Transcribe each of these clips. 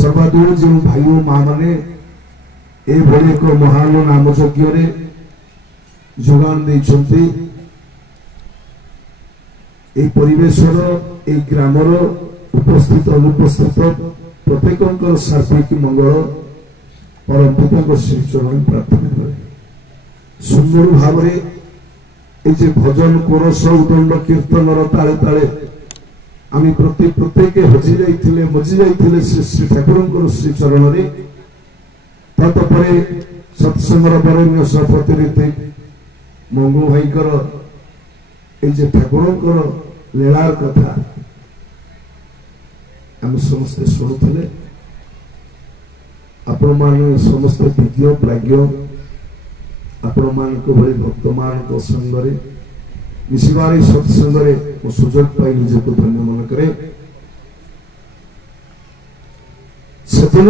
सर्वादूर जो भाई और माँ मैंने एक महान नाम यज्ञ जोगान देइछन्ति परिवेशर ग्रामर उपस्थित अनुपस्थित प्रत्येक सार्थिक मंगल परम पिता श्री चरण प्रार्थना करे। सुंदर भाव भजन कोरस उदंड कीर्तन ताले ताले आम प्रत्येक हजि जाइथिले मजि जाइथिले श्री श्री ठाकुर श्री चरण रे तत्परे सत्संगर बरण्य सपतिरीति मंगू भाई ठाकुर लीलार कथा आम समस्ते शुणुले। आपण मान समस्त विज्ञ प्राज्ञ आपण मान भली भक्त मान संगे मिशिबार सत्संगे मो सुजोग पाई निजक धन्य मन करे। सेदिन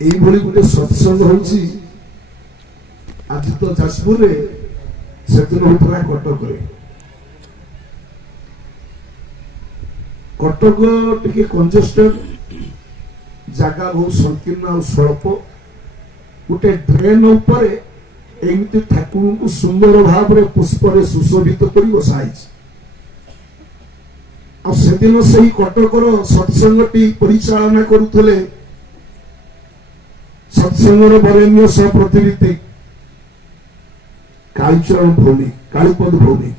एभली गोटे सत्संग होछि आज तो जाजपुर रे सेदिन होता कटक रे कटक टिके कंजेस्टेड जगह बहुत संकीर्ण और स्वल्प गोटे ड्रेन उपर एमती ठाकुर को सुंदर भाव में पुष्प सुशोभित कर बसाई सेदिन से कटकर सत्संगटी परिचालना करुले सत्संगर बरेण्य सप्रतिनिधि कालीचरण भौमिक कालीपद भौमिक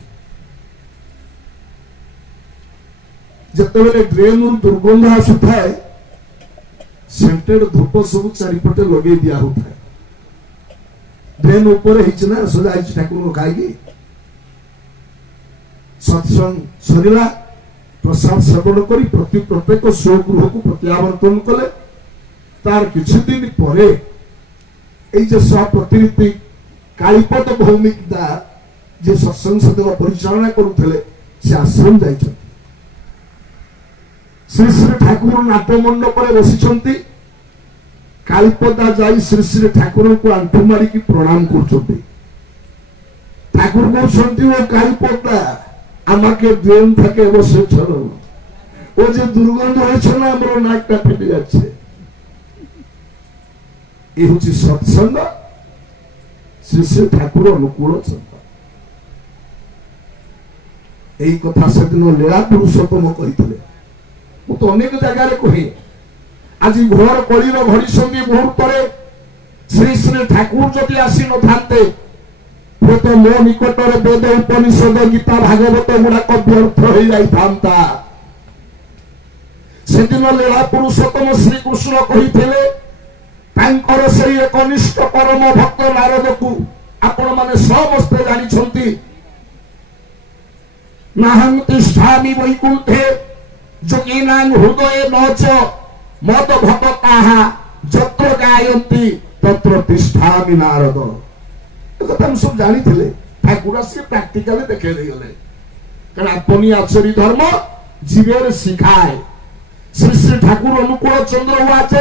जिते ड्रेन दुर्गंध आसुता है सेंटेड धूप सब चारिपटे लगे दिया होता है ड्रेन ऊपर ना सजा ठाकुर खाई सत्संग सरला प्रसाद सेवन कर प्रत्येक स्वगृह को प्रत्यावर्तन कले तार किछि दिन परे सप्रतिनिधि कालीपद भौमिक दा जे सत्संग सदन परिचालना करुले से आश्रम जाइछन्ति श्री श्री ठाकुर नाट्यमंडप बसी कालीपदा जाई श्री श्री ठाकुर को आंठू मारिकी प्रणाम कर ठाकुर कहते वो कालीपदा आमाके देन থাকে বসে চলো ও যে দুর্গন্ধ হয়েছে না আমার নাকটা ফেটে যাচ্ছে এই হচ্ছে সৎসঙ্গ শ্রী শ্রী ঠাকুর অনুকূল সঙ্গ এই কথা সেদিন লীলা পুরুষোত্তম কইଥିଲେ ମୁଁ ତ ଅନେକ ଜାଗାରେ କହେ ଆଜି ଘୋର କଳିର ଘଡ଼ି ସନ୍ଧି ମୁହୂର୍ତ୍ତରେ ଶ୍ରୀ ଶ୍ରୀ ଠାକୁର ଯଦି ଆସି ନଥାନ୍ତେ ହୁଏତ ମୋ ନିକଟରେ ବେଦ ଉପନିଷଦ ଗୀତା ଭାଗବତ ଗୁଡାକ ବ୍ୟର୍ଥ ହୋଇଯାଇଥାନ୍ତା। ସେଦିନ ଲୀଳା ପୁରୁଷୋତ୍ତମ ଶ୍ରୀକୃଷ୍ଣ କହିଥିଲେ ତାଙ୍କର ସେହି କନିଷ୍ଠ ପରମ ଭକ୍ତ ନାରଦକୁ ଆପଣମାନେ ସମସ୍ତେ ଜାଣିଛନ୍ତି ନାହଂ ତିଷ୍ଠାମି ବୈକୁଣ୍ଠେ जोगिनां हृदय नच मद भक्ताः जत्र गायन्ति तत्र तिष्ठामि नारद। हम सब जानी थे ठाकुर से प्रैक्टिकली देखे गले कारण अपनी आचरी धर्म जीवन शिखाए श्री श्री ठाकुर अनुकूल चंद्र वाच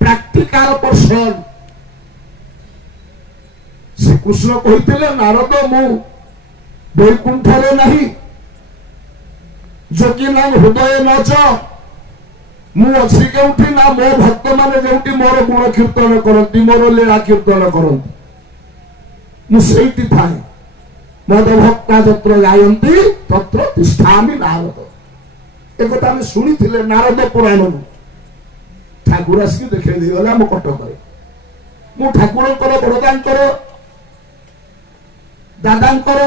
प्रैक्टिकल पर्सन श्रीकृष्ण कहते नारद मु वैकुंठरे नहीं जोगिना हृदय नच मुझी के ना मो भक्त मैंने जो मोर गुण कीर्तन करती मोर लीला कीर्तन करती मुझे थाए मद भक्ता जत्र गायन्ति तत्र तिष्ठामि नारद। एक आम शुणी नारद पुराण ठाकुर आसिक देखे गले आम कटक मु ठाकुर बड़दांकर दादांकर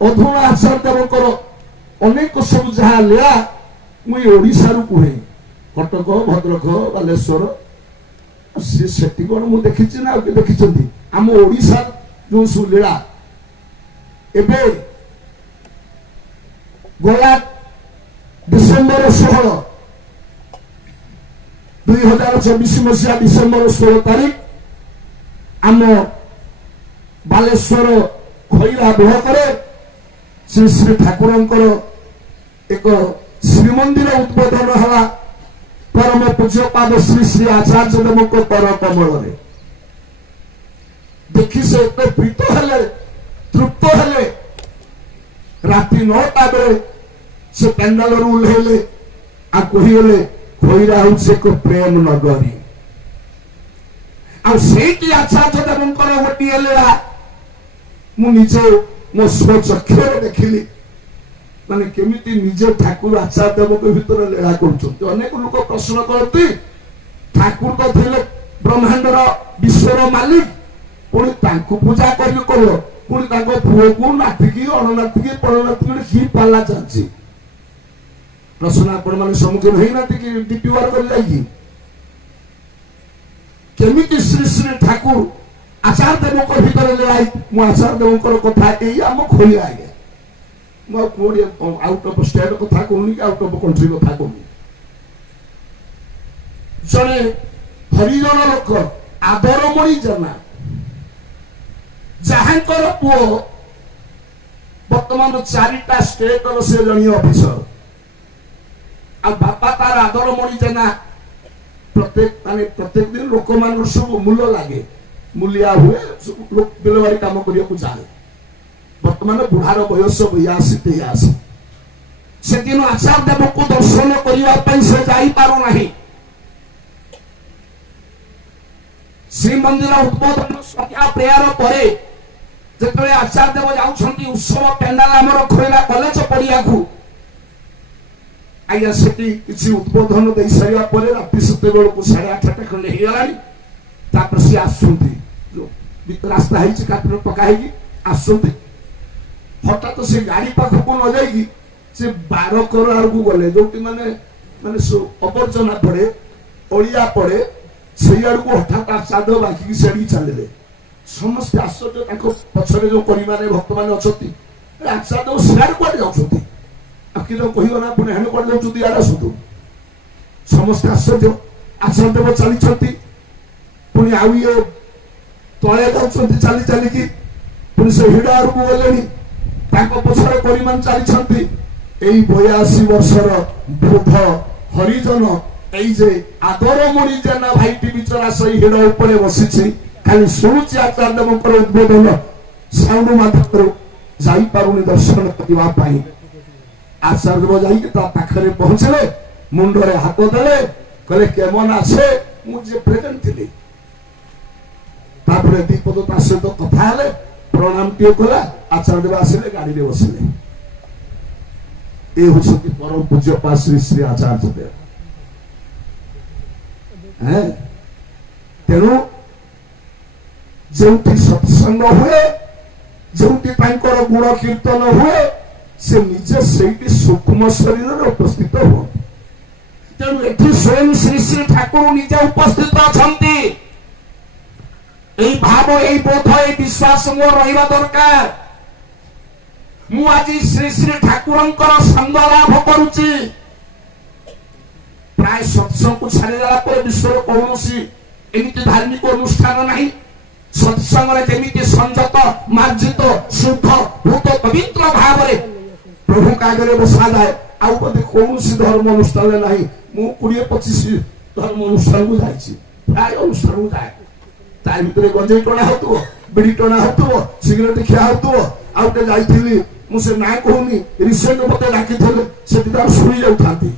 अधुना आचार्य देवकर अनेक सब जहा लीला मुझे ओडिशा रु कहे कटक भद्रक बालेश्वर से कौन मुझे देखी ना देखी आम ओडिशा जो सब लीला एबे गला डिसेम्बर 16 2024 मसीहा डिसेम्बर 16 तारीख आम बालेश्वर खैरा ब्लॉक श्री श्री ठाकुर एक श्रीमंदिर उद्बोधन है परम पूज्यपाद श्री श्री आचार्य देव कर कमल देखी से प्रीत हेले तृप्त हेले राति 9टा बेले से पेंडाल ओह्लैले आ कहीगले ଖଇରା ହଉଛି ଏକ ପ୍ରେମ ନଗରୀ। ଆଉ ସେଇଠି ଆଚାର୍ଯ୍ୟ ଦେବଙ୍କର ଗୋଟିଏ ଲୀଳା ମୁଁ ନିଜେ ମୋ ସ୍ୱଚକ୍ଷୁରେ ଦେଖିଲି। ମାନେ କେମିତି ନିଜେ ଠାକୁର ଆଚାର୍ଯ୍ୟ ଦେବଙ୍କ ଭିତରେ ଲୀଳା କରୁଛନ୍ତି। ଅନେକ ଲୋକ ପ୍ରଶ୍ନ କରନ୍ତି ଠାକୁର ତ ଥିଲେ ବ୍ରହ୍ମାଣ୍ଡର ବିଶ୍ୱର ମାଲିକ, ପୁଣି ତାଙ୍କୁ ପୂଜା କରି କର, ପୁଣି ତାଙ୍କ ପୁଅକୁ ନାତିକି ଅଣନାତିକି ପରନାତିକି କି ପାଲା ଚାଲିଛି। ପ୍ରଶ୍ନ ଆପଣ ମାନେ ସମ୍ମୁଖୀନ ହେଇନାହାନ୍ତି କି ଡିପି ୱାର କରି ଯାଇକି? କେମିତି ଶ୍ରୀ ଶ୍ରୀ ଠାକୁର ଆଚାର୍ଯ୍ୟ ଦେବଙ୍କ ଭିତରେ ଲୀଳା। ମୁଁ ଆଚାର୍ଯ୍ୟ ଦେବଙ୍କର କଥା ଏଇ ଆମ ଖୋଲିଆ ଆଜ୍ଞା, ମୁଁ ଆଉ କୋଉଠି ଆଉଟ ଅଫ ଷ୍ଟେଟ କଥା କହୁନି କି ଆଉଟ ଅଫ କଣ୍ଟ୍ରି କଥା କହୁନି। ଜଣେ ହରିଜନ ଲୋକ ଆଦରମଣି ଜେନା, ଯାହାଙ୍କର ପୁଅ ବର୍ତ୍ତମାନ 4ଟା ଷ୍ଟେଟର ସେ ଜଣେ ଅଫିସର, ଆଉ ବାପା ତାର ଆଦରମଣି ଜେନା। ପ୍ରତ୍ୟେକ ଦିନ ଲୋକମାନଙ୍କର ସବୁ ମୂଲ ଲାଗେ, ମୂଲିଆ ହୁଏ, ବିଲବାଡ଼ି କାମ କରିବାକୁ ଯାଏ। ବର୍ତ୍ତମାନ ବୁଢାର ବୟସ 82-83। ସେଦିନ ଆଚାର୍ଯ୍ୟ ଦେବଙ୍କୁ ଦର୍ଶନ କରିବା ପାଇଁ ସେ ଯାଇପାରୁନାହିଁ। ଶ୍ରୀମନ୍ଦିର ଉଦ୍ବୋଧନ ସନ୍ଧ୍ୟା ପ୍ରେୟାର ପରେ ଯେତେବେଳେ ଆଚାର୍ଯ୍ୟ ଦେବ ଯାଉଛନ୍ତି ଉତ୍ସବ ପେଣ୍ଡାଲ ଆମର ଖୋଲା କଲେଜ ପଡ଼ିଆକୁ, ଆଜ୍ଞା ସେଠି କିଛି ଉଦ୍ବୋଧନ ଦେଇ ସାରିବା ପରେ ରାତି ସେତେବେଳକୁ 8:30 ଖଣ୍ଡେ ହେଇଗଲାଣି। ତାପରେ ସେ ଆସୁଛନ୍ତି, ରାସ୍ତା ହେଇଛି କାଠରେ ପକା ହେଇକି ଆସୁଛନ୍ତି। ହଠାତ୍ ସେ ଗାଡି ପାଖକୁ ନ ଯାଇକି ସେ 12 କର ଆଡ଼କୁ ଗଲେ, ଯୋଉଠି ମାନେ ଅବର୍ଜନା ପଡେ, ଅଳିଆ ପଡେ, ସେଇ ଆଡକୁ ହଠାତ୍ ଆଚାର୍ଯ୍ୟ ବାଙ୍କିକି ସେଠିକି ଚାଲିଲେ। ସମସ୍ତେ ଆଶ୍ଚର୍ଯ୍ୟ, ତାଙ୍କ ପଛରେ ଯୋଉ ପରିମାଣ ଭକ୍ତମାନେ ଅଛନ୍ତି, ଆଚାର୍ଯ୍ୟ ସିଆଡେ କୁଆଡେ ଯାଉଛନ୍ତି? ଆଉ କି କହିବ ନା ପୁଣି ହେଣେ କୁଆଡେ ଯାଉଛନ୍ତି, ଇଆଡେ ଆସନ୍ତୁ। ସମସ୍ତେ ଆଶ୍ଚର୍ଯ୍ୟ। ଆଚାର୍ଯ୍ୟ ଦେବ ଚାଲିଛନ୍ତି, ପୁଣି ଆଉ ଇଏ ତଳେ ଯାଉଛନ୍ତି ଚାଲି ଚାଲିକି, ପୁଣି ସେ ହିଡ଼ ଆଡକୁ ଗଲେଣି, ତାଙ୍କ ପଛରେ ପରିମାଣ ଚାଲିଛନ୍ତି। ଏଇ 82 ବର୍ଷର ବୃଦ୍ଧ ହରିଜନ, ଏଇ ଯେ ଆଦରମଣି ଜେନା ଭାଇଟି ବିଚରା ସେଇ ହିଡ଼ ଉପରେ ବସିଛି, ଖାଲି ଶୁଣୁଛି ଆଚାର୍ଯ୍ୟ ଦେବଙ୍କର ଉଦ୍ବୋଧନ, ସାଉଣ୍ଡ ମାଧ୍ୟମରୁ ଯାଇପାରୁନି ଦର୍ଶନ କରିବା ପାଇଁ। ଆଚାର୍ଯ୍ୟ ଦେବ ଯାଇକି ତା ପାଖରେ ପହଞ୍ଚିଲେ, ମୁଣ୍ଡରେ ହାତ ଦେଲେ, କହିଲେ କେମନ ଆସେ? ମୁଁ ଯେ ପ୍ରେଜେଣ୍ଟ ଥିଲି। ତାପରେ ଦୀପଦ ତା ସହିତ କଥା ହେଲେ, ପ୍ରଣାମ ଟିଏ କଲା। ଆଚାର୍ଯ୍ୟ ଦେବ ଆସିଲେ, ଗାଡିରେ ବସିଲେ। ଏ ହଉଛନ୍ତି ପରମ ପୂଜ୍ୟ ପା ଶ୍ରୀ ଶ୍ରୀ ଆଚାର୍ଯ୍ୟ ଦେବ। ତେଣୁ ଯେଉଁଠି ସତ୍ସଙ୍ଗ ହୁଏ, ଯେଉଁଠି ତାଙ୍କର ଗୁଣ କୀର୍ତ୍ତନ ହୁଏ, ସେ ନିଜେ ସେଇଠି ସୂକ୍ଷ୍ମ ଶରୀରରେ ଉପସ୍ଥିତ ହୁଅନ୍ତି। ତେଣୁ ଏଠି ସ୍ୱୟଂ ଶ୍ରୀ ଶ୍ରୀ ଠାକୁର ନିଜେ ଉପସ୍ଥିତ ଅଛନ୍ତି। এই ভাব, এই বোধ, এই বিশ্বাস মোর রহিবা দরকার। মু আজি শ্রী শ্রী ঠাকুরঙ্কর সঙ্গ লাভ করুছি। প্রায় সৎসঙ্গକୁ ଛାଡ଼ିଦେଲା ପରେ ବିଶ୍ୱର କୌଣସି ଏମିତି ଧାର୍ମିକ ଅନୁଷ୍ଠାନ ନାହିଁ ସତ୍ସଙ୍ଗରେ ଯେମିତି ସଂଯତ, ମାର୍ଜିତ, ଶୁଦ୍ଧ, ଭୂତ ପବିତ୍ର ଭାବରେ ପ୍ରଭୁଙ୍କ ଆଗରେ ବସାଯାଏ। ଆଉ ବୋଧେ କୌଣସି ଧର୍ମ ଅନୁଷ୍ଠାନରେ ନାହିଁ। ମୁଁ 20-25 ଧର୍ମ ଅନୁଷ୍ଠାନକୁ ଯାଇଛି, ପ୍ରାୟ ଅନୁଷ୍ଠାନକୁ ଯାଏ। ତା ଭିତରେ ଗଞ୍ଜେଇ ଟଣା ହଉଥିବ, ବିଡି ଟଣା ହଉଥିବ, ସିଗାରେଟ ଖିଆ ହଉଥିବ। ଆଉ ଗୋଟେ ଯାଇଥିଲି, ମୁଁ ସେ ନାଁ କହୁନି, ରିସେଣ୍ଟ ମତେ ଡାକିଥିଲେ, ସେଠି ତାର ଶୁଣି ଯାଉଥାନ୍ତି।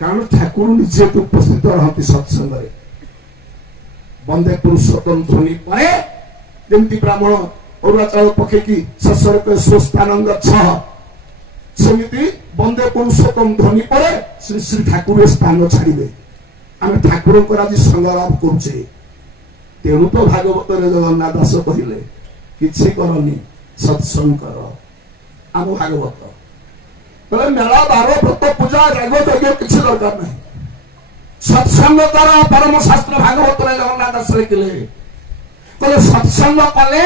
କାରଣ ଠାକୁର ନିଜେ ଉପସ୍ଥିତ ରହନ୍ତି ସତ୍ସଙ୍ଗରେ। ବନ୍ଦେ ପୁରୁଷୋତ୍ତମ ଧ୍ୱନି ପରେ ଯେମିତି ବ୍ରାହ୍ମଣ ଅରୁଆ ଚାଉଳ ପକେଇକି ଶେଷରେ ସ୍ୱସ୍ଥାନ ଗଛ, ସେମିତି ବନ୍ଦେ ପୁରୁଷୋତ୍ତମ ଧ୍ୱନି ପରେ ଶ୍ରୀ ଶ୍ରୀ ଠାକୁର ସ୍ଥାନ ଛାଡ଼ିବେ। ଆମେ ଠାକୁରଙ୍କର ଆଜି ସଙ୍ଗ ଲାଭ କରୁଛେ। ତେଣୁ ତ ଭାଗବତରେ ଜଗନ୍ନାଥ ଦାସ କହିଲେ, କିଛି କରନି ସତ୍ସଙ୍ଗ କର। ଆମ ଭାଗବତ କହିଲେ ମେଳା, ବାର, ବ୍ରତ, ପୂଜା, ରାଗ, ଯଜ୍ଞ କିଛି ଦରକାର ନାହିଁ, ସତ୍ସଙ୍ଗ କର। ପରମ ଶାସ୍ତ୍ର ଭାଗବତରେ ଜଗନ୍ନାଥ ଦାସ ଲେଖିଲେ, କହିଲେ ସତ୍ସଙ୍ଗ କଲେ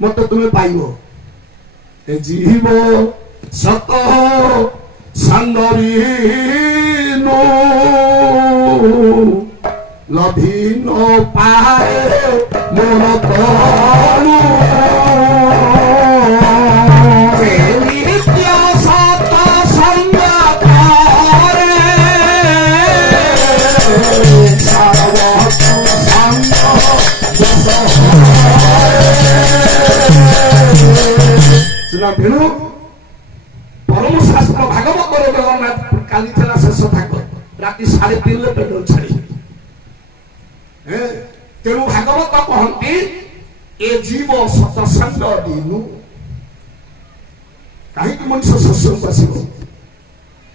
ମତେ ତୁମେ ପାଇବ। ଏ ଜୀବ ସତ ସାଙ୍ଗ ବିନୁ ଲଭି ନ ପାଏ ମୋର ତନୁ। ତେଣୁ ପରମ ଶାସ୍ତ୍ର ଭାଗବତରେ ଜଗନ୍ନାଥ କାଲି ଥିଲା राति 3:30 पेट्रोल छाड़ी तेणु भागवत कहती ए जीव सतसंग दिनु कहीं मनुष्य सत्संग आसो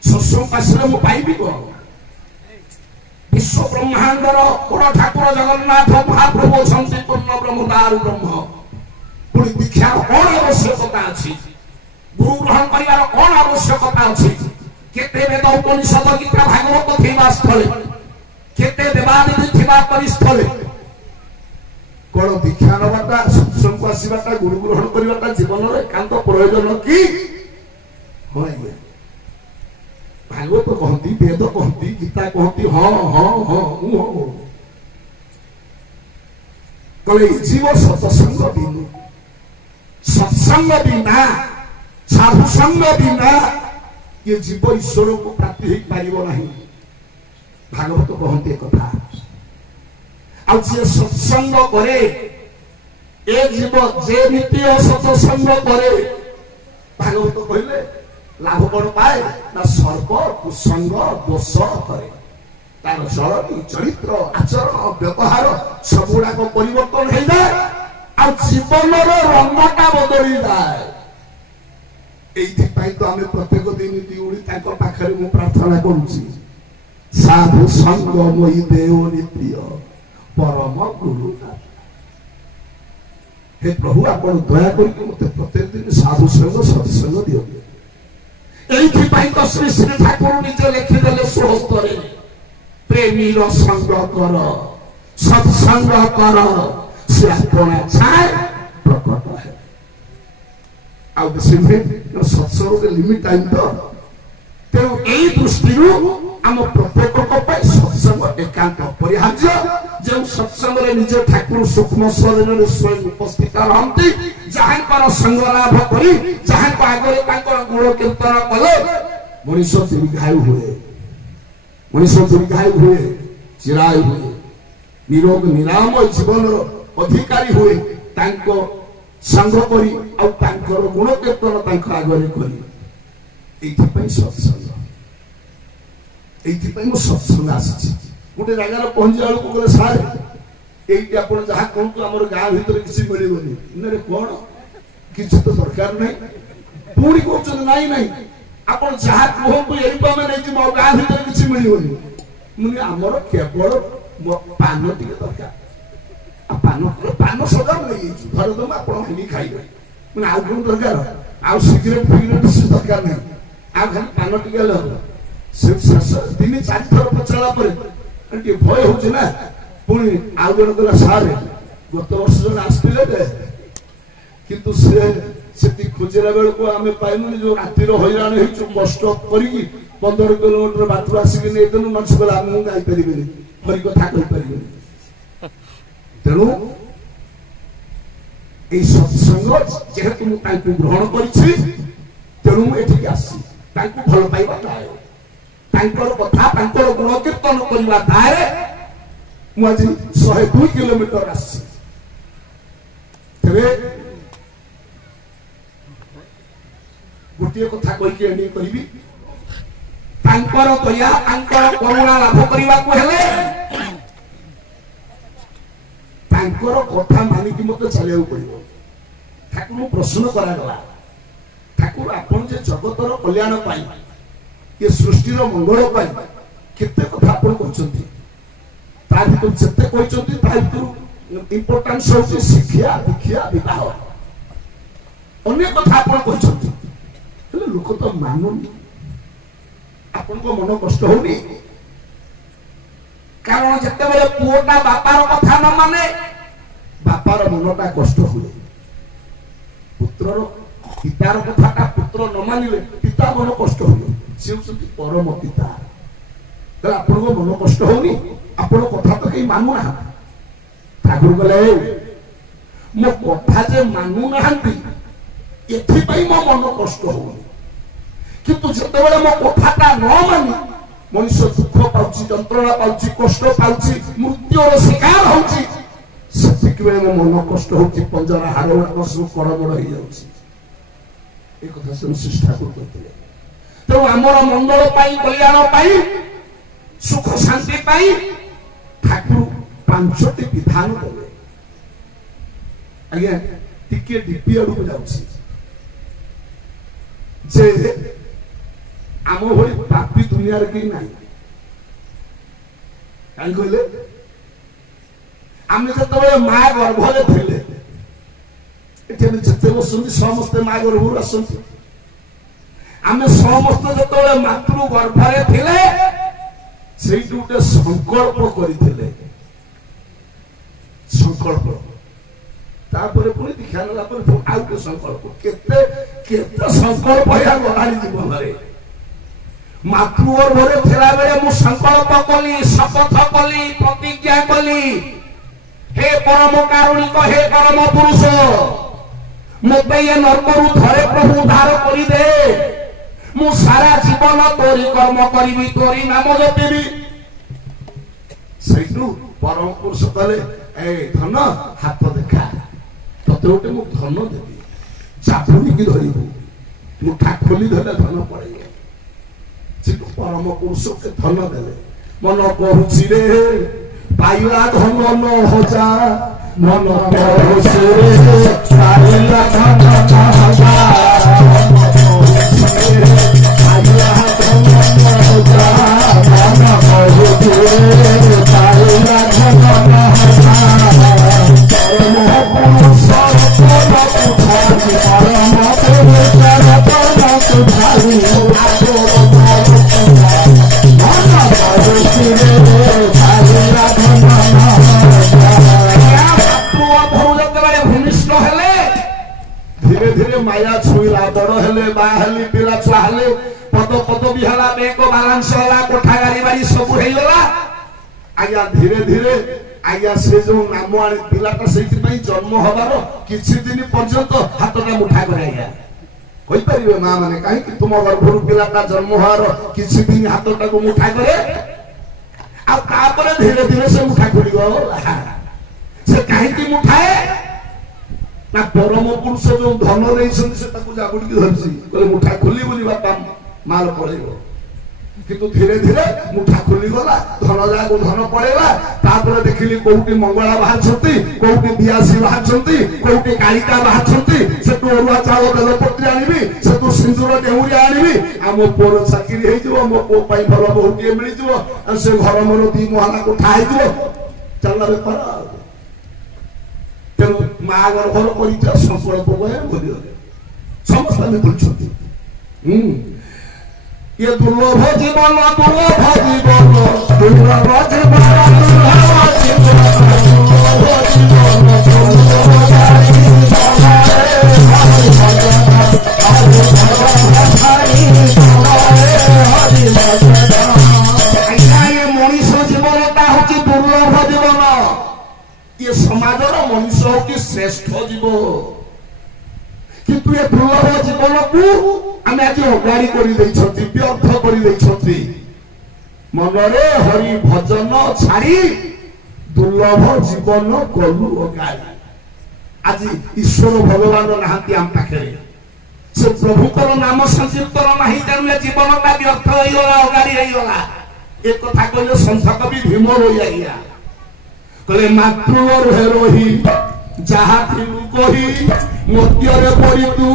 सत्संग आसले मु पाइबी कौन विश्व ब्रह्मांडर बड़ ठाकुर जगन्नाथ महाप्रभु अछंती पूर्ण ब्रह्म दारु ब्रह्म पुणी दीक्षार कौन आवश्यकता अच्छी गुरु ग्रहण करार कौन आवश्यकता अच्छी केते वेद उपनिषद गीता भागवत थिबा स्थले केते देवादेवी थिबा परिस्थले कौन दीक्षा नवाटा सत्संग आसवाटा गुरु ग्रहण करवाटा जीवन एकांत प्रयोजन कि भागवत कहती वेद कहती गीता कहती हाँ हाँ हाँ कले जीव सत्संग बिनु सत्संग बिना साधु संग बिना ये जीव ईश्वर को प्राप्ति हो पार नहीं भागवत कहते कथा सत्संग करे ए जीव जे नित्य सत्संग करे भागवत कहले लाभ कौन पाए ना सर्प कुसंग दोष करे तार चलनी चरित्र आचरण व्यवहार सबुड़ाक परिवर्तन हो जाए आ जीवन रंगटा बदली जाए तो आम प्रत्येक दिन दिउड़ी पाखे मु प्रार्थना करुची साधु संग मई देव नित्य परम गुरु हे प्रभु आप दया करके मत प्रत्येक दिन साधु संग सत्संग दियंते तो श्री श्री ठाकुर निजे लिखिदेले सुहस्तरे प्रेमीर संग कर सत्संग कर से अपना छाए प्रकट है सत्संग लिमिट टाइम तो तेणु यही दृष्टि आम प्रत्येक सत्संग एकांत अपरिहार्य जो सत्संग निजे ठाकुर सूक्ष्म शरीर स्वयं उपस्थित रहती जहाँ संग लाभ कर जहाँ आगे गुण कीर्तन कले मनीष दीर्घायु हुए मनीष दीर्घायु हुए चिरायु हुए निरोग निरामय जीवन अधिकारी हुए संग करी गुण कीर्तन आगे करी सत्संग सत्संग आसी गोटे जगार पहुंचा बेलू गले सारे ये आप जहाँ कहतु आम गाँ भर किसी मिलनी इन कौन किसी तो दरकार नहीं पुणी कहते नाई नाई आप जहाँ कहतु यही आम नहीं मो गाँ भर किसी मिलनी मुझे आमर केवल पान टे दरकार पान सदा नहीं धरदम आप खाइबे मैंने आउ कौन दरकार आउ सिगरेट फिगरेट से दरकार नहीं आ खाली पान टे तीन चार थर पचारा भय हो पुणी आउ जन कहला सारे गत वर्ष जन आसते किंतु से खोजला बेलू आम पाइलु जो रातिर हैरान हो कष्ट कर 15 किलोमीटर बाटू आसिक नहीं देलु मनुष्य कहला मुझे गाईपारे हरि कथा कहीपर तेणु सत्संग जेहेतु मुझे ग्रहण करू मुझे आसी भल पाइबा दाय कथा गुण कीर्तन करने दाय मुझे 102 किलोमीटर आसी गोटे कथा कहीकि एंडिंग करी दया करुणा लाभ करने कथा मानिक मत चलिया पड़ो ठाकुर प्रश्न करागला ठाकुर आपन जे जगतर कल्याण पाई ये सृष्टि मंगल पाई केते कथा आपन कहचंती तार भीतर जेते कहचंती तार भीतर इंपोर्टेंस होची शिक्षा दीक्षा विवाह अनेक कथा आपन कहचंती हेले लोक तो मानुनी आपन को मन कष्ट होनी कारण जते बेले पुओटा बापार कथा न माने बापार मनटा कष्ट हुए पुत्रर पितार कथाटा पुत्र न मानिले पिता मन कष्ट हुए से होती परम पिता आपन को मन कष्ट होनी आपन कथा तो कहीं मानु ना ठाकुर कहले मो कथा जे मानु नाहंती एथि मो मन कष्ट होनी किंतु जते बेले मो कथाटा न मानी मनुष्य दुख पाउची जंत्रणा पाउची कष्ट पाउची मृत्युर शिकार होउची सतिक बेले मो मन कष्ट होउची पंजरा हाड़ गुड़ा सब कड़बड़ हो जाउची ए कथा से शिष्टा को कहते तो हमर मंगल पाई कल्याण पाई सुख शांति पाई ठाकुर पांचटी विधान देले आज्ञा टिके डीपी आड़ को जाउछि जे आम भली पापी दुनिया रे कि नाही काई कहले आमे जतबे मां गर्भरे थिले एठे जते बसुनी समस्त मां गर्भरु आसंती आमे समस्त जतबे मातृ गर्भरे थिले सेइटु उटे संकल्प करिथिले संकल्प तापर पुणी दीक्षा नेला पर आउ के संकल्प केते केते संकल्प या गलाली जीवन रे मातृ गर्भरे थिला बेले मु संकल्प कली शपथ कली प्रतिज्ञा कली हे परम कारुणिक हे परम पुरुष मते ये नरकरु थरे प्रभु उद्धार करि दे मु सारा जीवन तोरी कर्म करिवि तोरी नाम जपिबि सेइटु परम पुरुष कले ए धन हाथ देखा तते उठे मु धन देबि चापुनी की धरिबु मुठा खोली धले धन पड़े सेइटु परम पुरुष के धन देले मन कहूछि रे पाइला धन न होजा मन कहूछि रे पाइला धन न होजा पाइला धन न होजा मन कहूछि रे पाइला धन न होजा परम पुरुष परम पुरुष सुधारी धीरे धीरे माया छुईला बड़ हेले बाहली पिला छुआले पद पद बिहाला बैंक बालांस होला कोठा गाड़ी बाड़ी सब हेइला आया धीरे धीरे आया से जो नाम आनी पिलाटा सेति पई जन्म हबार किछि दिन पर्यंत हातटा मुठा करे आया कहि परिबे मां माने काहे कि तुम गर्भरु पिलाटा जन्म हबार किछि दिन हातटा को मुठा करे आ तापर धीरे धीरे से मुठा खुली गला से काहे कि मुठाए ना परम पुरुष जो धन नहीं से ताकू जाबुड़ की धरसी बोले मुठा खोली बोली बापा माल पड़ेगो किंतु धीरे धीरे मुठा खोली गला धन जाको धन पड़ेगा तापर देखिली कोउटी मंगला बाहर छथि कोउटी बियासी बाहर छथि कोउटी कालिका बाहर छथि से तो अरुआ चावल बेलपत्री आनिबी से तो सिंदूर देउरी आनिबी हम पोर चाकरी हेइ जबो मो पो पाई भलो बहुटी मिली जबो से घर मोर दी मोहला को ठाई जबो चलना बेपार तेणु माँ गर्भर कर संकल्प समस्त ये दुर्लभ जीवन दुर्लभ जीवन दुर्लभ ये मनीष जीवनटा हूँ दुर्लभ जीवन ये समाजर मनुष्य की श्रेष्ठ जीव किंतु ये दुर्लभ जीवन को आम आज अगाड़ी कर व्यर्थ कर मनरे हरि भजन छाड़ी दुर्लभ जीवन कलु अगाड़ी आज ईश्वर भगवान नहांती आम पाखे से प्रभुकर नाम संकीर्तन नहीं तेणु जीवन का व्यर्थ होगला अगाड़ी होगला एक कथा कहले संत कवि भीम रोइया कले मातृ हेरोही जहा थिलु कही मत्यरे पड़ी तू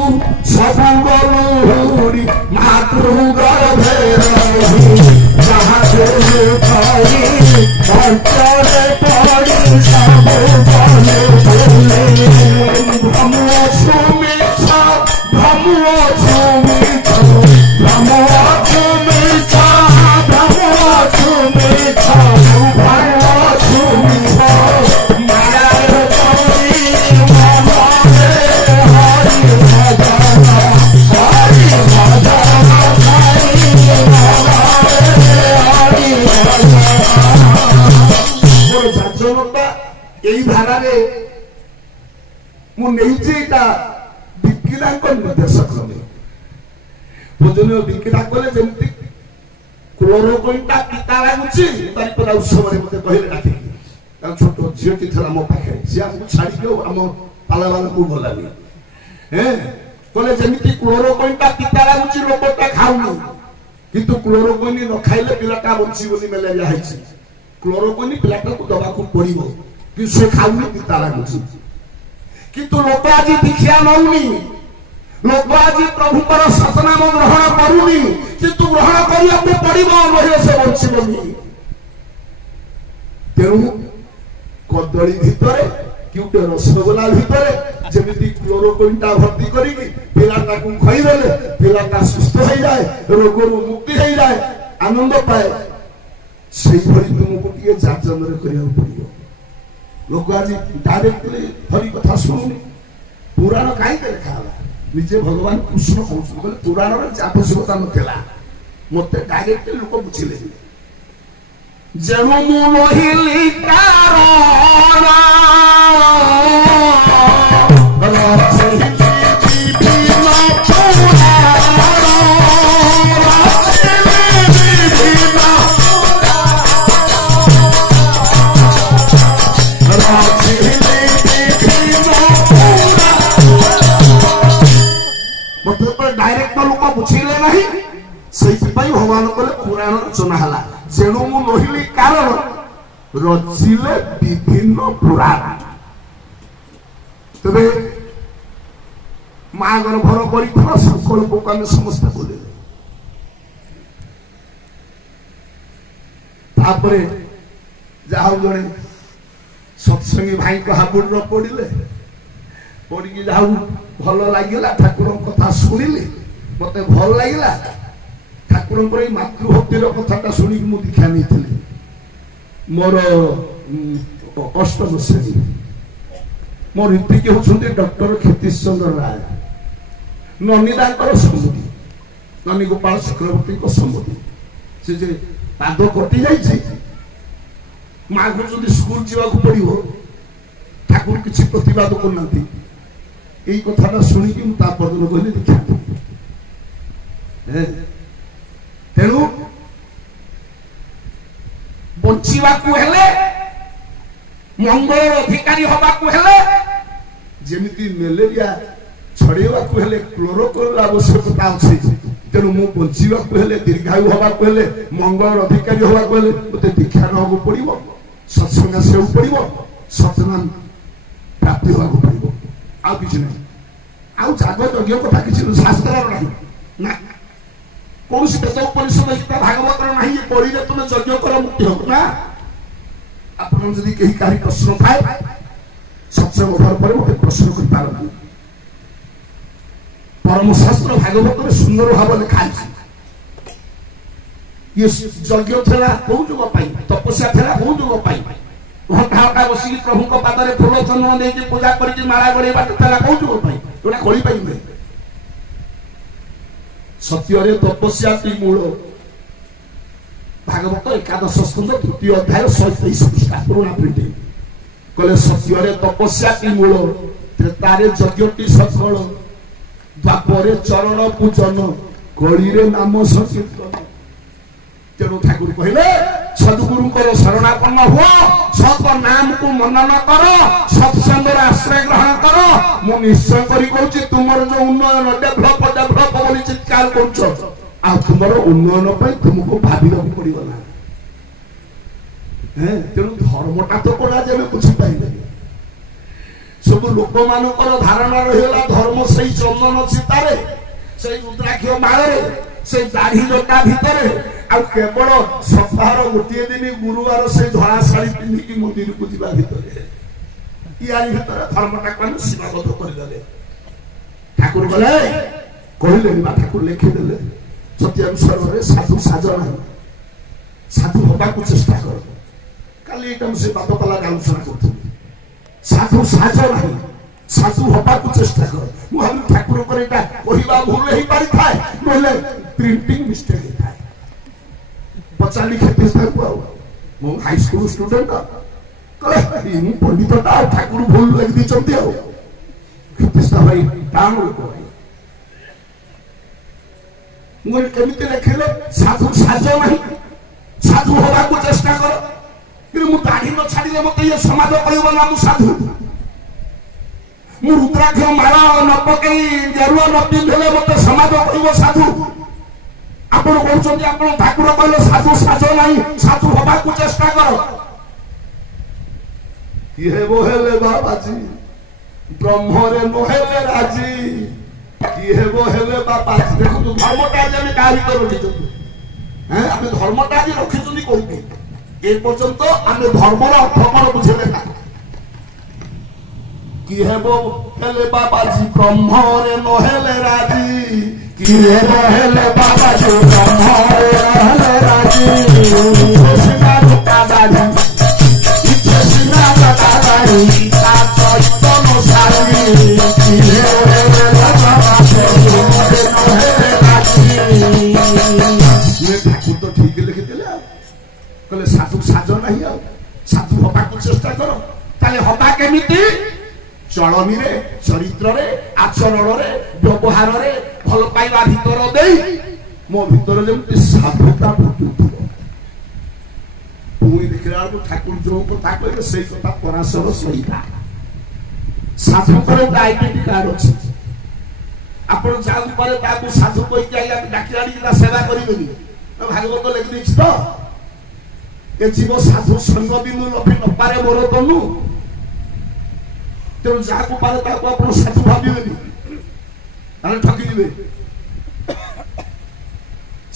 सब गलुरी मातृ गर्भे रही जहा थिलु कही मत्यरे पड़ी सब गलुरी भ्रमो सुमिछ भ्रमो सुमिछ भ्रमो सुमिछ भ्रमो सुमिछ भ्रमो सुमिछ माया रे यही धारा रे मु नेइजेटा बिकिला को निर्देशक हमें भोजन बिकिला कोले जेमति क्लोरोक्विनटा पिता लागुची तारि पर उत्सव रे मते कहले डाके ता छोटो झियटी थला मो पाखे से हमको छाड़ी के हम पाला वाला को बोलानी हैं कोले जेमति क्लोरोक्विनटा पिता लागुची लोकटा खाउनी किंतु क्लोरोक्विन न खाइले पिलाटा बंची बोली मलेरिया है क्लोरोक्विन पिलाटा को दवा को पड़िबो कि से खाउनी पिता लागुची किंतु लोक आज दीक्षा नउनी लोक आज प्रभुकर सतनाम ग्रहण करूनी किंतु ग्रहण करिया को पड़िबो नहे से बंचीबोनी तेणु कदली भितरे क्योंकि रसगोला भितरे जमिति क्लोरोक्विनटा भर्ती करिकी पिलाटा को खइरेले पिलाटा सुस्थ हो जाए रोगरु मुक्ति हो जाए आनंद पाए से भरी तुमको टिके जाचन रे करिया पड़िबो लोक आज डायरेक्टली हरि कथा सुनुनी पुराण काई के लिखा निजे भगवान कृष्ण कहउछ बोले पुराण रे आवश्यकता नथिला मते डायरेक्टली लोक बुझिले जेणु मु लोहिली कारण डायरेक्ट लोक बुझिले नहीं से भगवान कहले पुराण रचना हला जेणु मु लोहिली कारण रचिले विभिन्न पुराण तबे माँ गर्भर करी संकल्प को आम समस्त बोले तापरे जाओ जड़े सत्संगी भाई को हाबुड़ पड़े पड़ी जाऊ भल लगे ठाकुर कथा शुणिली मत भल लगे ठाकुर मातृभक्तिर कथा शुणी मु दीक्षा नहीं मोर अष्टम श्रेणी मोर ऋतिक होती डॉक्टर क्षितिश चंद्र राय ननीदा सम्मुति ननी गोपाल चक्रवर्ती सम्मुति से जे पाद कटि जाइए माँ को जब स्कूल जावाक पड़ो ठाकुर किसी प्रतिवाद करना यही कथा शुणिकी मुझे कहली दीक्षा तेणु बंचीवाकू हेले मंगल अधिकारी हवाकू हेले जेमिति मलेरिया छड़ेवाकू हेले क्लोरोक्विन आवश्यकता अछि तेणु मु बंचीवाकू हेले दीर्घायु हवाकू हेले मंगल अधिकारी हवाकू हेले मते दीक्षा नहबो पड़िबो सत्संग सेउ पड़िबो सतनाम प्राप्ति होबाकू पड़िबो आ किछि नै आ जागो यज्ञ कथा किछि शास्त्र नाही ना कौन से वेद उपनिषद गीता भागवत नहीं पढ़ी तुम यज्ञ कर मुक्ति हो ना आपन जदि कहीं कहीं प्रश्न थाए सत्संग ओभर पर मते प्रश्न कर पारबो परम शास्त्र भागवत में सुंदर भाव लिखा है ये यज्ञ थला को जुग पाई तपस्या थला को जुग पाई घंटा बसी प्रभु को पादरे फूल चंदन दे के पूजा करके माला गड़े बाट थला को जुग पाई तोना कोली पाई नै सत्य तपस्या मूल भागवत एकादश स्कंद तृतीय अध्याय 123 पृष्ठा पुराना प्रिंटिंग कहले सत्य तपस्या मूल त्रेतारे यज्ञटी सफल द्वापरे चरण पूजन कलिरे नाम संकीर्तन तेणु ठाकुर कहले सदगुरु शरणापन्न हुआ सत नाम को मनन कर सत्संग आश्रय ग्रहण कर मु निश्चय करी कहूँ तुमर जो उन्नयन डेभलप बोली चित्कार कर तुमर उन्नयन पर तुमको भाविक पड़ो ना तेणु धर्मटा तो कड़ा जब बुझीपारे सब लोक मान धारणा रहीगला धर्म से चंदन चितारे से रुद्राक्ष माଳରେ से दाढ़ी जटा भितर आ केवल सप्ताह गोटे दिन गुरुवार से धड़ा शाढ़ी पिंधिकी मंदिर को जा भितर यार भितर धर्मटा कौन सीमाबद्ध करदे ठाकुर गले कहले ठाकुर लिखिदे सत्यानुसार साधु साजना साधु हवा को चेष्टा कर काली एकदम से बात कला आलोचना कर साधु साजना साधु हवा को चेष्टा कर मुझे ठाकुर कहवा भूल हो पारि था ना प्रिंटिंग मिस्टेक होता है पचाली खेती हाई स्कूल स्टूडेंट पंडित ठाकुर भूल लगी भाई टाण लोक भाई केमी लिखिले साधु साज नहीं साधु हवा को चेष्टा कर कि दाढ़ी न छाड़े मत ये समाज कहब ना मु साधु मु रुद्राक्ष माला न पकई गेरुआ न पिंधले मत समाज कहब साधु ଆପଣ କହୁଛନ୍ତି ଆପଣ ଠାକୁର କହିଲେ ସାଧୁ ସାଜ ନାହିଁ, ସାଧୁ ହବାକୁ ଚେଷ୍ଟା କର। କିଏ ବୋହେଲେ ବାବାଜୀ ବ୍ରହ୍ମରେ ନହେଲେ ରାଜି, କିଏ ବୋହେଲେ ବାବାଜୀ। ଦେଖନ୍ତୁ ଧର୍ମଟା ଆଜି ଆମେ କାହା ଭିତରେ ରଖିଛନ୍ତି, ଆମେ ଧର୍ମଟା ଆଜି ରଖିଛନ୍ତି କୋଉଠି? ଏ ପର୍ଯ୍ୟନ୍ତ ଆମେ ଧର୍ମର ଅର୍ଥ କଣ ବୁଝିଲେ ନା? କିଏ ବୋହେଲେ ବାବାଜୀ ବ୍ରହ୍ମରେ ନହେଲେ ରାଜି, କିଏ ବୋହେଲେ ବାବାଜୀ ବ୍ରହ୍ମରେ ନହେଲେ ରାଜି। ସିନା ଧୋକାବାଜି ଇচ্ছে ସିନା ଧୋକାବାଜି ତା ଚୈତ ନସାରି, କିଏ ବୋହେଲେ ବାବାଜୀ ବ୍ରହ୍ମରେ ନହେଲେ ରାଜି। ଠାକୁର ତ ଠିକ ଲେଖିଥିଲେ ଆଉ କହିଲେ ସାଧୁ ସାଜ ନାହିଁ, ଆଉ ସାଧୁ ହବାକୁ ଚେଷ୍ଟା କର। ତାହେଲେ ହବା କେମିତି? ଚଳନୀରେ, ଚରିତ୍ରରେ, ଆଚରଣରେ, ବ୍ୟବହାରରେ ଭଲ ପାଇବା ଭିତର ଦେଇ ମୋ ଭିତରେ ଯେମିତି ସାଧୁତା ଫୁଟୁଥିବ। ପୁଣି ଦେଖିଲା ବେଳକୁ ଠାକୁର ଯୋଉ କଥା କହିଲେ ସେଇ କଥା ପରାଶର ସହିତା। ସାଧୁଙ୍କର ଗୋଟେ ଆଇଡେଣ୍ଟି କାର୍ଡ ଅଛି। ଆପଣ ଯାହାକୁ ପରେ ତାକୁ ସାଧୁ କହିକି ଆଜ୍ଞା ଡାକି ଆଣିକି ତା ସେବା କରିବେନି। ଭାଗବତ ଲେଖିଦେଇଛି ତ, ଏ ଜୀବ ସାଧୁ ସଙ୍ଗ ବିନ୍ଦୁ ଲଭି ନପାରେ ମୋର ତନୁ। ତେଣୁ ଯାହାକୁ ପାରେ ତାକୁ ଆପଣ ସାଧୁ ଭାବିବେନି, ତାହେଲେ ଠକିଯିବେ।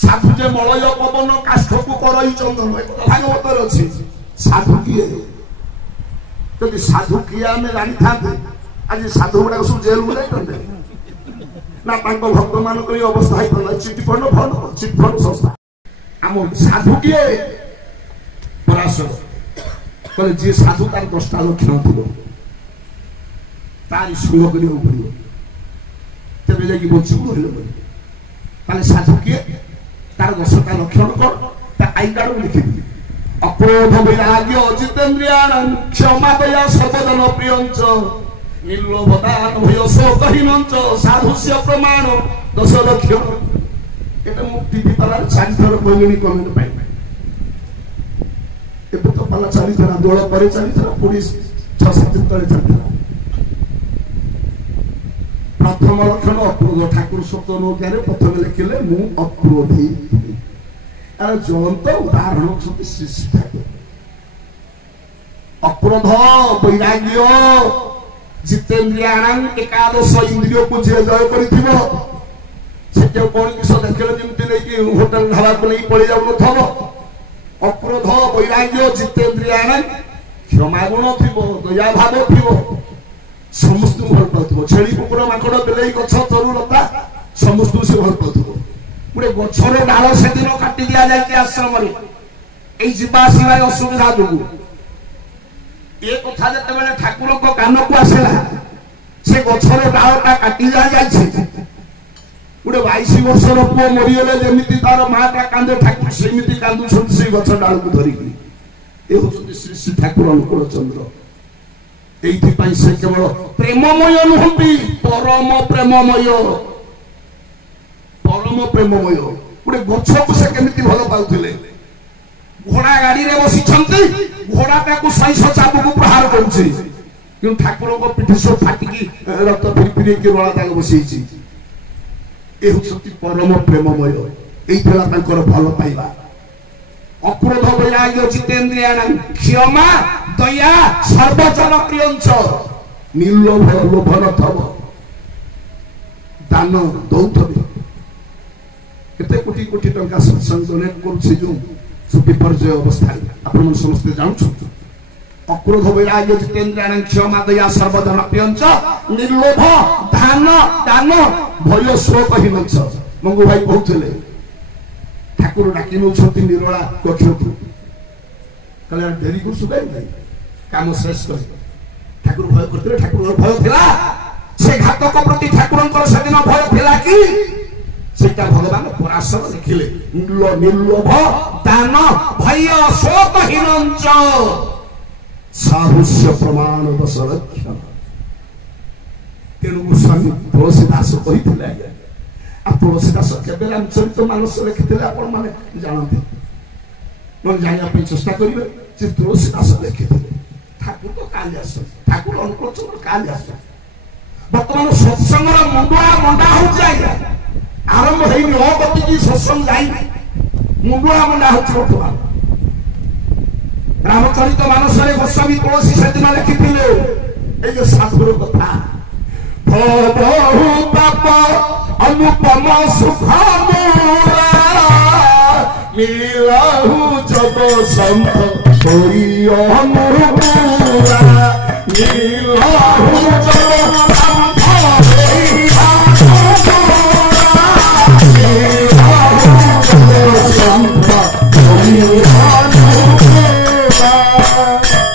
ସାଧୁ ଯେ ମଳୟ ପବନ କାଷ୍ଠକୁ କରଇ ଚନ୍ଦନ, ଏ କଥା ଭାଗବତରେ ଅଛି। ସାଧୁ କିଏ? ଯଦି ସାଧୁ କିଏ ଆମେ ଜାଣିଥାନ୍ତେ ଆଜି ସାଧୁ ଗୁଡାକ ସବୁ ଜେଲକୁ ଯାଇଥାନ୍ତେ ନା? ତାଙ୍କ ଭକ୍ତ ମାନଙ୍କ ଏହି ଅବସ୍ଥା ହେଇଥାନ୍ତା। ଚିଟଫଣ୍ଡ ଫଣ୍ଡ ଚିଟଫଣ୍ଡ ସଂସ୍ଥା। ଆମ ସାଧୁ କିଏ? ପରାଶର କହିଲେ ଯିଏ ସାଧୁ ତାର 10ଟା ଲକ୍ଷଣ ଥିବ, ତାରି ସଙ୍ଗ କରିବାକୁ ପଡିବ, ତେବେ ଯାଇକି ବଞ୍ଚିବୁ ରହିଲେ। ତାହେଲେ ସାଧୁ କିଏ? ତାର 10ଟା ଲକ୍ଷଣ କଣ? ତା ଆଇ କାର୍ଡ ଲେଖିବି। ଅକ୍ରୋଧ ବୈରାଗ୍ୟ ଜିତେନ୍ଦ୍ରିୟାଣ କ୍ଷମା ଦୟା ସର୍ବଜନ ପ୍ରିୟଞ୍ଚ ନିର୍ଲୋଭଦାନ ଭୟ ଶୋକହୀନଞ୍ଚ ସାଧୁସ୍ୟ ପ୍ରମାଣ 10 ଲକ୍ଷଣ। এটা ମୁଁ ଟିଭି ପାଲାରେ 4 ଥର କହିଲିଣି କମେଣ୍ଟ ପାଇଁ। ଏବେ ତ ପାଲା 4 ଥର, ଦୋଳ ପରେ 4 ଥର, ପୁଣି 6-7 ଦିନ ତଳେ 4 ଥର। ପ୍ରଥମ ଲକ୍ଷଣ ଅକ୍ରୋଧ। ଠାକୁର ସତ୍ୟ ନୌକାରେ ପ୍ରଥମେ ଲେଖିଲେ ମୁଁ ଅକ୍ରୋଧୀ। ଆର ଜ୍ୱଳନ୍ତ ଉଦାହରଣ ହଉଛନ୍ତି ଶ୍ରୀ ଶ୍ରୀ ଠାକୁର। ଅକ୍ରୋଧ, ବୈରାଗ୍ୟ, ଜିତେନ୍ଦ୍ରିୟାଣ ଏକାଦଶ ଇନ୍ଦ୍ରିୟକୁ ଯିଏ ଜୟ କରିଥିବ ସେ କେଉଁ କଣ ଜିନିଷ ଦେଖିଲେ ଯେମିତି ନେଇକି ହୋଟେଲ ଢାବାକୁ ନେଇ ପଳେଇ ଯାଉନଥିବ। ଅକ୍ରୋଧ, ବୈରାଗ୍ୟ, ଜିତେନ୍ଦ୍ରିୟାଣ କ୍ଷମା ଗୁଣ ଥିବ, ଦୟା ଭାବ ଥିବ, ସମସ୍ତଙ୍କୁ ଭଲ ପାଉଥିବ। ଛେଳି କୁକୁର ମାଙ୍କଡ ବିଲେଇ ଗଛ ତରୁଲତା ସମସ୍ତଙ୍କୁ ସେ ଭଲ ପାଉଥିବ। ଗୋଟେ ଗଛର ଡାଳ ସେଦିନ କାଟି ଦିଆଯାଇଛି ଆଶ୍ରମରେ ଏଇ ଯିବା ଆସିବା ଅସୁବିଧା ଯୋଗୁଁ। ଏ କଥା ଯେତେବେଳେ ଠାକୁରଙ୍କ କାନକୁ ଆସିଲା, ସେ ଗଛର ଡାଳଟା କାଟି ଦିଆଯାଇଛି। ଗୋଟେ 22 ବର୍ଷର ପୁଅ ମରିଗଲେ ଯେମିତି ତାର ମାଟା କାନ୍ଦେ, ଠାକୁର ସେମିତି କାନ୍ଦୁଛନ୍ତି ସେଇ ଗଛ ଡାଳକୁ ଧରିକି। ଏ ହଉଛନ୍ତି ଶ୍ରୀ ଶ୍ରୀ ଠାକୁର ଅନୁକୂଳ ଚନ୍ଦ୍ର। এইথিপাই সে কেবল প্রেমময় নুহতি, পরম প্রেমময়। পরম প্রেমময়। গোটে গছকু সে কেমিতি ভাল পাউଥିଲେ। ঘোড়া গাড়িরে বসিছন্তি, ঘোড়াটাকু 600 চাবুকু প্রহার করছে, কিন্তু ঠাকুরଙ୍କ পিঠে সব ফাটিকি রক্ত ফিরফিরে কি রোলা তাকে বসেইছি। এ হচ্ছে পরম প্রেমময়। এইথিলা তাঙ্কর ভাল পাইবা। অক্রোধ, বৈরাগ্য, জিতেন্দ্রিয়াণ ক্ষমা দয়া সর্বজন প্রিয়ঞ্চ ନିର୍ଲୋଭ ଲୋଭ ନଥବ, ଦାନ ଦଉଥିବେ। କେତେ କୋଟି କୋଟି ଟଙ୍କା ସତ୍ସଙ୍ଗ ଡୋନେଟ୍ କରୁଛି ଯୋଉ ବିପର୍ଯ୍ୟୟ ଅବସ୍ଥାରେ ଆପଣମାନେ ସମସ୍ତେ ଜାଣୁଛନ୍ତି। ଅକ୍ରୋଧ, ବୈରାଗ୍ୟ, ଜିତେନ୍ଦ୍ରିୟାଣ କ୍ଷମା ଦୟା ସର୍ବଜନ ପ୍ରିୟଞ୍ଚ ନିର୍ଲୋଭ ଦାନ ଭୟ ଶୋକହୀନଞ୍ଚ। ମଙ୍ଗୁ ଭାଇ କହୁଥିଲେ ଠାକୁର ଡାକି ନେଉଛନ୍ତି ନିରୋଳା କକ୍ଷକୁ, କହିଲେ ଡେରି କରୁଛୁ କାହିଁକି, କାମ ଶେଷ କରି। ଠାକୁର ଭୟ କରିଥିଲେ, ଠାକୁରଙ୍କର ଭୟ ଥିଲା। ସେ ଘାତକ ପ୍ରତି ଠାକୁରଙ୍କର ସେଦିନ ଭୟ ଥିଲା କି? ସେଇଟା ଭଗବାନ ପରାଶର ଲେଖିଲେ। ନିର୍ଲୋଭ ଦାନ ଭୟ ଶୋକହୀନଞ୍ଚ ସାହୁସ୍ୟ ପ୍ରମାଣ 10 ଲକ୍ଷଣ। ତେଣୁ ସ୍ୱାମୀ ତୁଳସୀ ଦାସ କହିଥିଲେ। ଆଜ୍ଞା ଆଉ ତୁଳସୀ ଦାସ କେବେ ରାମଚରିତ ମାନସ ଲେଖିଥିଲେ ଆପଣ ମାନେ ଜାଣନ୍ତି, ନହେଲେ ଜାଣିବା ପାଇଁ ଚେଷ୍ଟା କରିବେ। ସେ ତୁଳସୀ ଦାସ ଲେଖିଥିଲେ ଠାକୁର ତ କାଲି ଆସନ୍ତି, ଠାକୁର ଅନୁକୂଳ କାଲି ଆସନ୍ତି। ବର୍ତ୍ତମାନ ସତ୍ସଙ୍ଗର ମୁଣ୍ଡା ମଣ୍ଡା ହଉଛି ଆଜ୍ଞା आरंभ होनी अगति की सत्संग जाई मुंडुआ मुंडा होची बर्तमान रामचरित मानस रे गोस्वामी तुलसी सेदिन लिखिथिले ए जो साधुर कथा बहु पाप अनुपम सुख मिलहु जब संत कोई अनुकूला मिलहु जब संत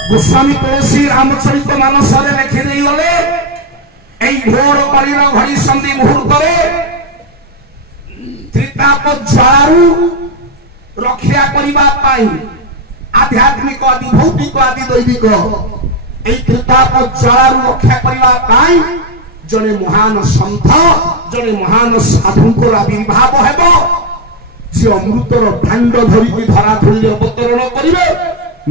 गोस्वामी तुलसी रामचरित मानस लिखि दे गले घोर कलिर घड़ी संधि मुहूर्त त्रिताप ज्वालू रक्षा करने आध्यात्मिक आदि भौतिक आदि दैविक त्रिताप ज्वालू रक्षा करने जड़े महान सन्थ जड़े महान साधु आविर्भाव हेब जी अमृतर भांड धरिकी धराधुरी अवतरण करेंगे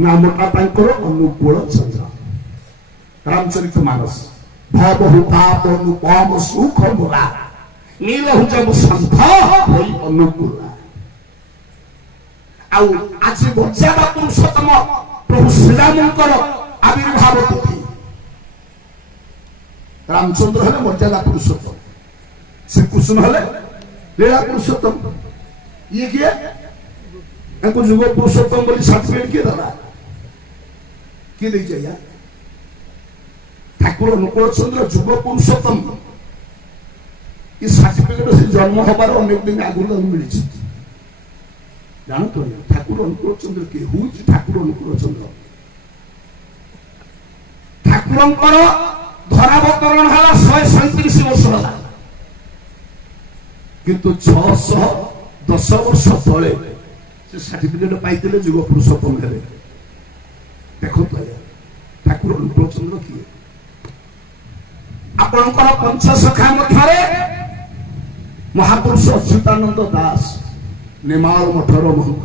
नामटा अनुकूल चंद्र रामचरित मानस भवहु ताप अनुपम सुख मुला नीलहु जब संथ होई अनुकूला आउ आज मर्यादा पुरुषोत्तम प्रभु श्रीरामंकर आविर्भाव तिथि रामचंद्र हेले मर्यादा पुरुषोत्तम श्रीकृष्ण हेले लीला पुरुषोत्तम ये किए इनको युग पुरुषोत्तम बोली सर्टिफिकेट किए दादा किए दे जाइए ठाकुर अनुकूल चंद्र युग पुरुषोत्तम ये सर्टिफिकेट से जन्म हबार अनेक दिन आगुरी मिली जान तो ठाकुर अनुकूल चंद्र के हूँ ठाकुर अनुकूल चंद्र ठाकुर धरावतरण है 137 वर्ष है किंतु 610 वर्ष तले से सर्टिफिकेट पाइते युग पुरुषोत्तम है देखो तो ठाकुर अनुकूल चंद्र किए आपणकर पंचसखा मध्य महापुरुष अच्युतानंद दास नेमाल मठर महंत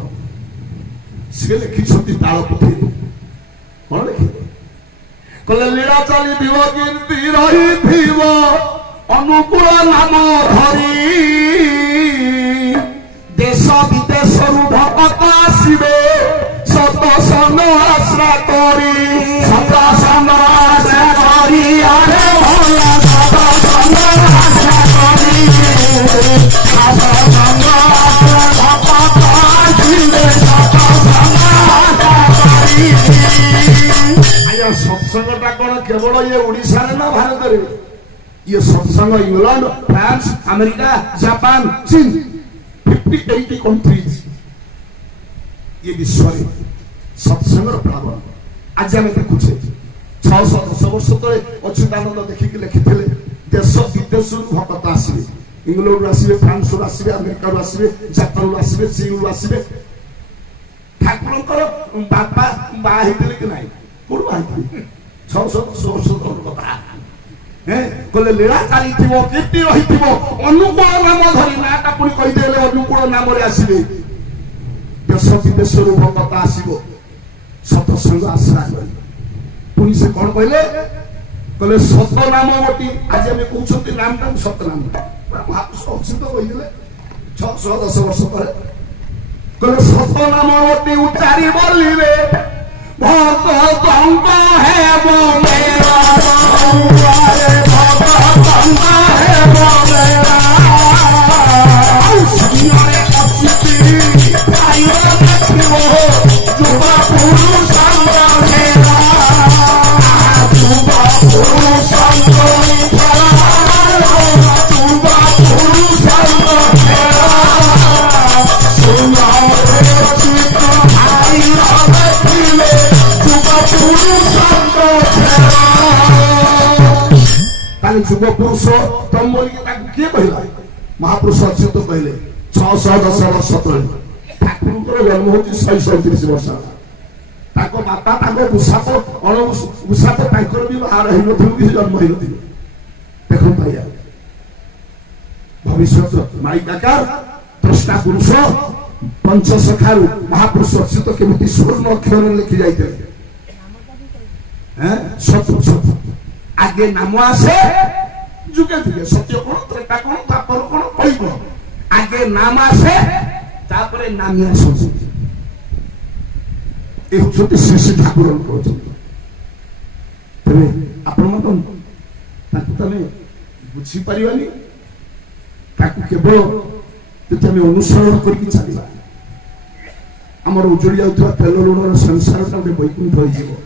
से लिखिं तालपुथी कौन लिखिले कले लीला चली कीर्ति रही अनुकूल नाम धरी देश विदेश भक्त आसवे सतसंग आश्रा करी सतसंग आश्रा करी अरे भला सतसंग आश्रा करी सतसंग आश्रा भक्त आसवे सतसंग आश्रा करी आया सत्संगटा कौन केवल ये ओडिशा रे ना भारत रे ये सत्संग इंग्लैंड फ्रांस अमेरिका जापान चीन 50-80 कंट्रीज ये विश्व सत्संग प्रारंभ आज आम देखुचे 610 वर्ष तले अच्युतानंद देखिक लिखिते देश विदेश भक्त आसवे इंग्लैंड आसवे फ्रांस आसवे अमेरिका आसवे जापान आसवे चीन आसवे ठाकुर बापा बाहर कि ना कौन बाहर 610 वर्ष कथा कहले लीला चली कीर्ति रही अनुकूल नाम धरी नाटा पुणी कहीदे अनुकूल नाम आसवे देश विदेश भक्त आसव सतसंग आश्रा पुणी से कौन कहले कहले सत नाम गोटी आज आम कहते नाम टाइम सत नाम महापुरुष अच्छी तो कहीदे 610 वर्ष तले कहले सत नाम गोटी उच्चारी बोलिबे भक्त है वो मेरा युग पुरुष तम बोलिए किए कहला महापुरुष अच्युत कहले 610 वर्ष तले ठाकुर जन्म हो 137 वर्ष बापा गुसाप गुसाप भी बाहर हो कि जन्म हो देख भविष्य माइकाकार द्रष्टा पुरुष पंचसखारू महापुरुष अच्युत केमिति स्वर्ण अक्षर लिखि जाइते सत्य सत्य आगे नाम आसे जुगे जुगे सत्य कौन त्रेता कौन तापर कौन कई कौन आगे नाम आसे तापरे नामी आसुची ए होती श्री श्री ठाकुर कहते तेरे आपण मत ताकू तमे बुझी परिवानी ताकू केवल जदि आम अनुसरण करके चलवा आमर उजड़ी जाऊा तेल ऋणर संसार गोटे वैकुंठ हो